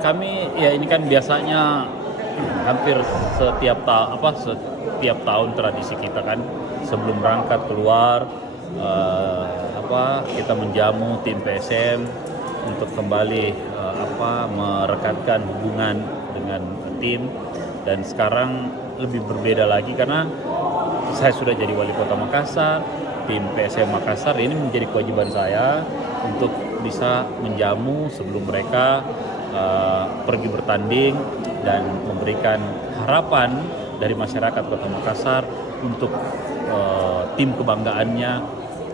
Kami ya ini kan biasanya hampir setiap tahun tradisi kita kan sebelum berangkat keluar kita menjamu tim PSM untuk kembali merekatkan hubungan dengan tim, dan sekarang lebih berbeda lagi karena saya sudah jadi wali kota Makassar. Tim PSM Makassar ini menjadi kewajiban saya untuk bisa menjamu sebelum mereka pergi bertanding dan memberikan harapan dari masyarakat Kota Makassar untuk tim kebanggaannya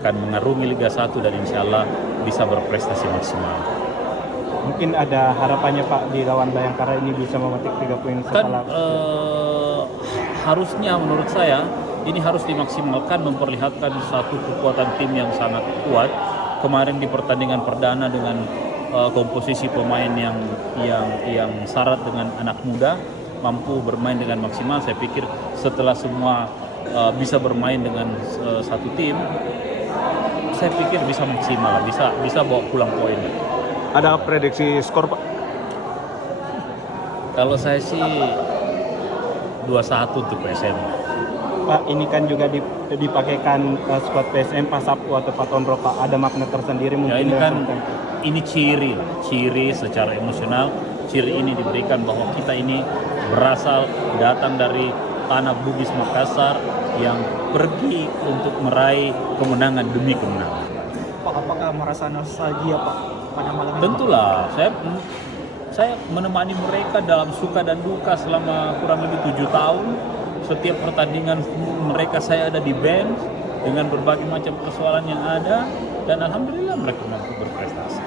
akan mengarungi Liga 1 dan insya Allah bisa berprestasi maksimal. Mungkin ada harapannya Pak di lawan Bayangkara ini bisa memetik 3 poin setelah harusnya menurut saya ini harus dimaksimalkan, memperlihatkan satu kekuatan tim yang sangat kuat. Kemarin di pertandingan perdana dengan komposisi pemain yang syarat dengan anak muda, mampu bermain dengan maksimal. Saya pikir setelah semua bisa bermain dengan satu tim, saya pikir bisa maksimal, bisa bawa pulang poin. Ada prediksi skor Pak? Kalau saya sih 2-1 untuk PSM. Pak, ini kan juga dipakaikan skuad PSM pas Sabtu atau Pak Tondro Pak, ada makna tersendiri mungkin. Ya, ini kan ini ciri secara emosional. Ciri ini diberikan bahwa kita ini datang dari tanah Bugis Makassar yang pergi untuk meraih kemenangan demi kemenangan. Pak, apakah merasa nostalgia Pak pada malam ini? Tentulah, saya menemani mereka dalam suka dan duka selama kurang lebih 7 tahun. Setiap pertandingan mereka saya ada di bench dengan berbagai macam persoalan yang ada, dan alhamdulillah mereka mampu berprestasi.